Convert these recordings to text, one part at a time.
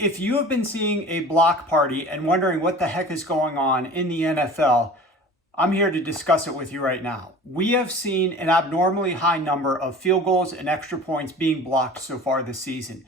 If you have been seeing a block party and wondering what the heck is going on in the NFL, I'm here to discuss it with you right now. We have seen an abnormally high number of field goals and extra points being blocked so far this season.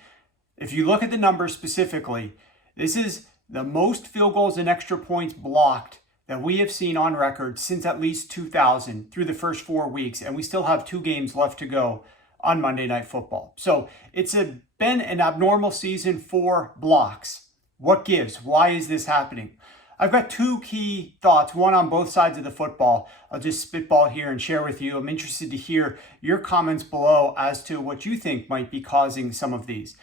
If you look at the numbers specifically, this is the most field goals and extra points blocked that we have seen on record since at least 2000 through the first 4 weeks, and we still have 2 games left to go on Monday Night Football. So it's been an abnormal season for blocks. What gives? Why is this happening? I've got 2 key thoughts, one on both sides of the football. I'll just spitball here and share with you. I'm interested to hear your comments below as to what you think might be causing some of these.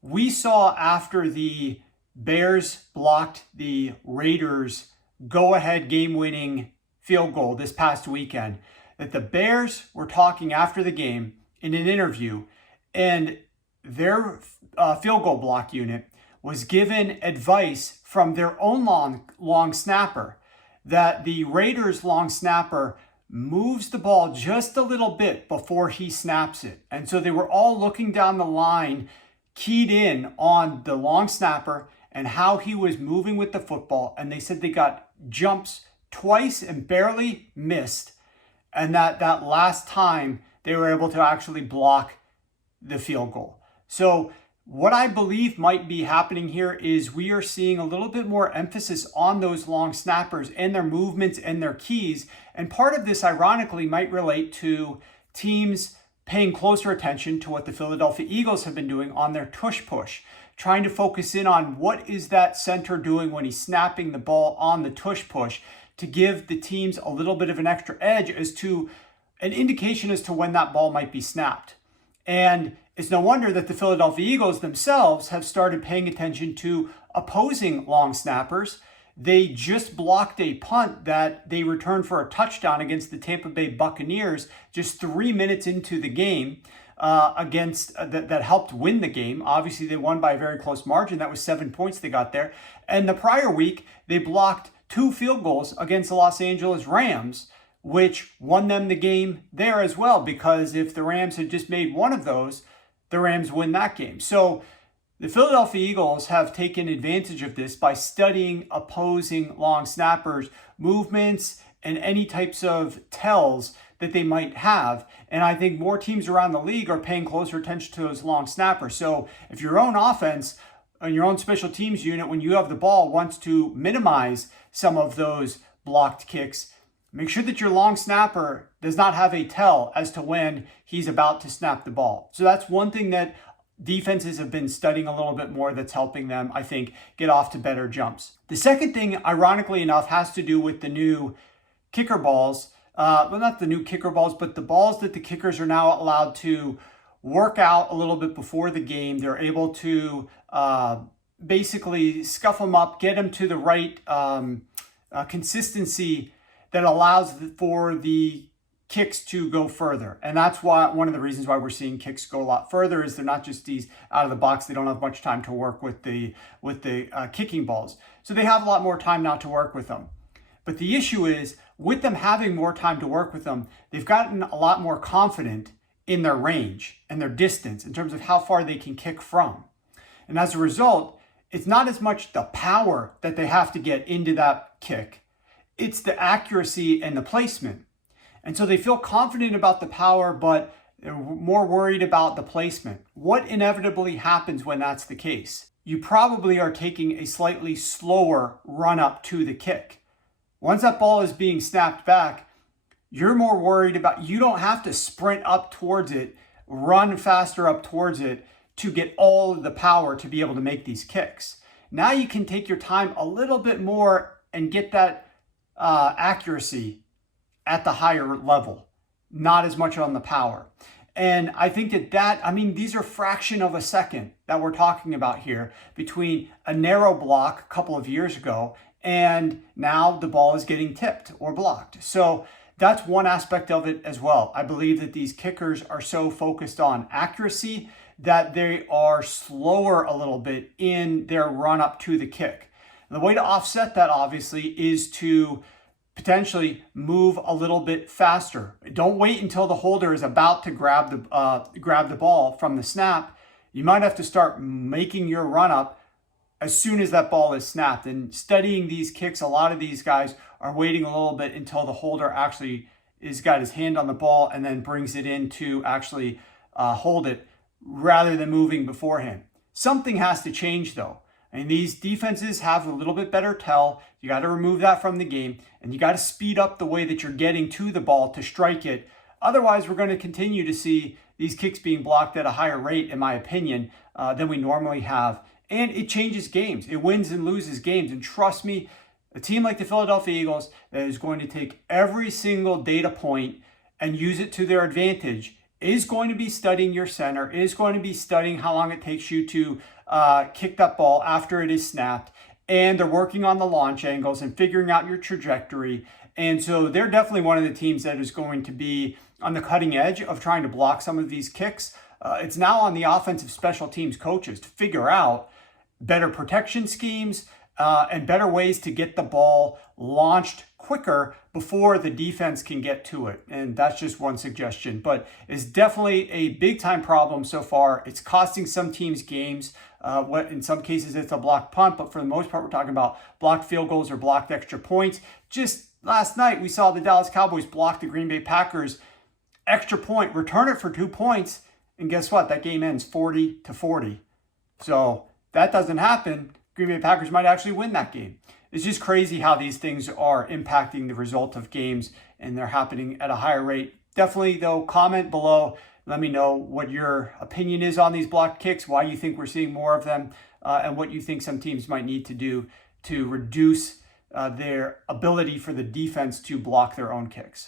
We saw after the Bears blocked the Raiders' go-ahead game-winning field goal this past weekend that the Bears were talking after the game in an interview, and their field goal block unit was given advice from their own long snapper that the Raiders long snapper moves the ball just a little bit before he snaps it. And so they were all looking down the line, keyed in on the long snapper and how he was moving with the football. And they said they got jumps twice and barely missed. And that last time they were able to actually block the field goal. So what I believe might be happening here is we are seeing a little bit more emphasis on those long snappers and their movements and their keys. And part of this, ironically, might relate to teams paying closer attention to what the Philadelphia Eagles have been doing on their tush push, trying to focus in on what is that center doing when he's snapping the ball on the tush push to give the teams a little bit of an extra edge as to an indication as to when that ball might be snapped. And it's no wonder that the Philadelphia Eagles themselves have started paying attention to opposing long snappers. They just blocked a punt that they returned for a touchdown against the Tampa Bay Buccaneers just 3 minutes into the game that helped win the game. Obviously, they won by a very close margin. That was 7 points they got there. And the prior week, they blocked 2 field goals against the Los Angeles Rams, which won them the game there as well, because if the Rams had just made one of those, the Rams win that game. So the Philadelphia Eagles have taken advantage of this by studying opposing long snappers' movements and any types of tells that they might have. And I think more teams around the league are paying closer attention to those long snappers. So if your own offense and your own special teams unit, when you have the ball, wants to minimize some of those blocked kicks, make sure that your long snapper does not have a tell as to when he's about to snap the ball. So that's one thing that defenses have been studying a little bit more that's helping them, I think, get off to better jumps. The second thing, ironically enough, has to do with the new kicker balls. Well, not the new kicker balls, but the balls that the kickers are now allowed to work out a little bit before the game. They're able to basically scuff them up, get them to the right consistency that allows for the kicks to go further. And that's why one of the reasons why we're seeing kicks go a lot further is they're not just these out of the box. They don't have much time to work with the kicking balls. So they have a lot more time now to work with them. But the issue is, with them having more time to work with them, they've gotten a lot more confident in their range and their distance in terms of how far they can kick from. And as a result, it's not as much the power that they have to get into that kick. It's the accuracy and the placement. And so they feel confident about the power, but they're more worried about the placement. What inevitably happens when that's the case? You probably are taking a slightly slower run up to the kick. Once that ball is being snapped back, you're more worried about, you don't have to sprint up towards it, run faster up towards it to get all of the power to be able to make these kicks. Now you can take your time a little bit more and get that accuracy at the higher level, not as much on the power. And I think these are fraction of a second that we're talking about here between a narrow block a couple of years ago and now the ball is getting tipped or blocked. So that's one aspect of it as well. I believe that these kickers are so focused on accuracy that they are slower a little bit in their run up to the kick. And the way to offset that, obviously, is to potentially move a little bit faster. Don't wait until the holder is about to grab the ball from the snap. You might have to start making your run up as soon as that ball is snapped. And studying these kicks, a lot of these guys are waiting a little bit until the holder actually has got his hand on the ball and then brings it in to actually hold it rather than moving beforehand. Something has to change though. And these defenses have a little bit better tell. You got to remove that from the game, and you got to speed up the way that you're getting to the ball to strike it. Otherwise, we're going to continue to see these kicks being blocked at a higher rate, in my opinion, than we normally have. And it changes games. It wins and loses games. And trust me, a team like the Philadelphia Eagles that is going to take every single data point and use it to their advantage is going to be studying your center, is going to be studying how long it takes you to kick that ball after it is snapped. And they're working on the launch angles and figuring out your trajectory. And so they're definitely one of the teams that is going to be on the cutting edge of trying to block some of these kicks. It's now on the offensive special teams coaches to figure out better protection schemes and better ways to get the ball launched quicker before the defense can get to it. And that's just one suggestion, but it's definitely a big time problem so far. It's costing some teams games. What in some cases it's a blocked punt, but for the most part, we're talking about blocked field goals or blocked extra points. Just last night, we saw the Dallas Cowboys block the Green Bay Packers extra point, return it for 2 points. And guess what? That game ends 40-40. So that doesn't happen. Green Bay Packers might actually win that game. It's just crazy how these things are impacting the result of games, and they're happening at a higher rate. Definitely, though, comment below. Let me know what your opinion is on these blocked kicks, why you think we're seeing more of them, and what you think some teams might need to do to reduce their ability for the defense to block their own kicks.